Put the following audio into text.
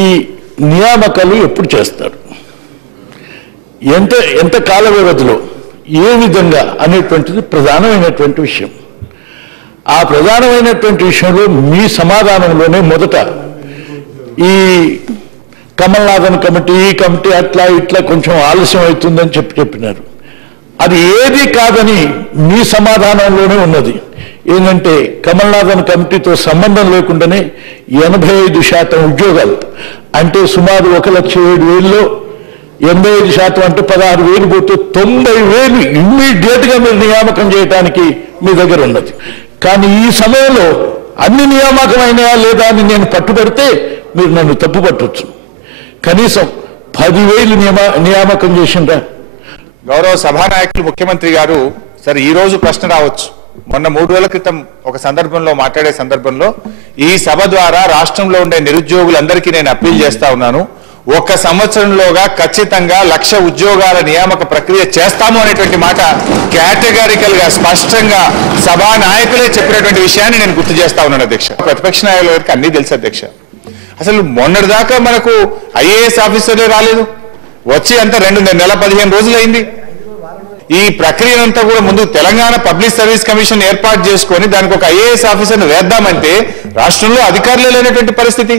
ఈ నియామకాలు ఎప్పుడు చేస్తారు, ఎంత కాల వ్యవధిలో, ఏ విధంగా అనేటువంటిది ప్రధానమైనటువంటి విషయం. ఆ ప్రధానమైనటువంటి విషయంలో మీ సమాధానంలోనే మొదట ఈ కమల్నాథన్ కమిటీ, ఈ కమిటీ అట్లా ఇట్లా కొంచెం ఆలస్యం అవుతుందని చెప్పినారు. అది ఏది కాదని మీ సమాధానంలోనే ఉన్నది. ఏంటంటే కమల్నాథన్ కమిటీతో సంబంధం లేకుండానే 85% ఉద్యోగాలు అంటే సుమారు 1,07,000లో 85% అంటే 16,000 పోతే 90,000 ఇమ్మీడియట్గా మీరు నియామకం చేయడానికి మీ దగ్గర ఉన్నది. కానీ ఈ సమయంలో అన్ని నియామకమైనయా లేదా అని నేను పట్టుబడితే మీరు నన్ను తప్పు పట్టవచ్చు. కనీసం 10,000 నియామకం చేసిండ్రా? గౌరవ సభానాయకులు ముఖ్యమంత్రి గారు, సరే ఈ రోజు ప్రశ్న రావచ్చు, మొన్న 3 రోజుల క్రితం ఒక సందర్భంలో మాట్లాడే సందర్భంలో ఈ సభ ద్వారా రాష్ట్రంలో ఉండే నిరుద్యోగులందరికీ నేను అప్పీల్ చేస్తా ఉన్నాను, 1 సంవత్సరంలోగా ఖచ్చితంగా 1,00,000 ఉద్యోగాల నియామక ప్రక్రియ చేస్తాము అనేటువంటి మాట కేటగారికల్ గా స్పష్టంగా సభానాయకులే చెప్పినటువంటి విషయాన్ని నేను గుర్తు చేస్తా ఉన్నాను అధ్యక్ష. ప్రతిపక్ష నాయకుల గారికి అన్ని తెలుసు అధ్యక్ష. అసలు మొన్నటిదాకా మనకు ఐఏఎస్ ఆఫీసర్లే రాలేదు, వచ్చి అంతా 2 నెలల 15 రోజులు అయింది. ఈ ప్రక్రియనంతా కూడా ముందు తెలంగాణ పబ్లిక్ సర్వీస్ కమిషన్ ఏర్పాటు చేసుకొని దానికి ఒక ఐఏఎస్ ఆఫీసర్ని వేద్దామంటే రాష్ట్రంలో అధికారులే లేనటువంటి పరిస్థితి.